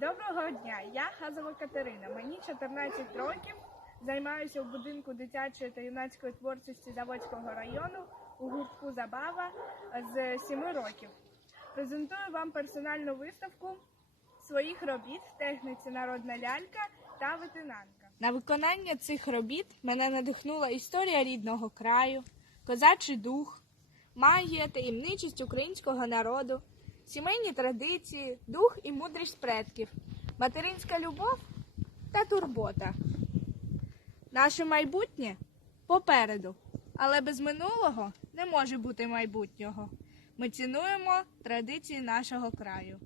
Доброго дня, я Хазова Катерина, мені 14 років, займаюся в будинку дитячої та юнацької творчості Заводського району у гуртку «Забава» з 7 років. Презентую вам персональну виставку своїх робіт в техніці «Народна лялька» та «Витинанка». На виконання цих робіт мене надихнула історія рідного краю, козачий дух, магія, таємничість українського народу, сімейні традиції, дух і мудрість предків, материнська любов та турбота. Наше майбутнє попереду, але без минулого не може бути майбутнього. Ми цінуємо традиції нашого краю.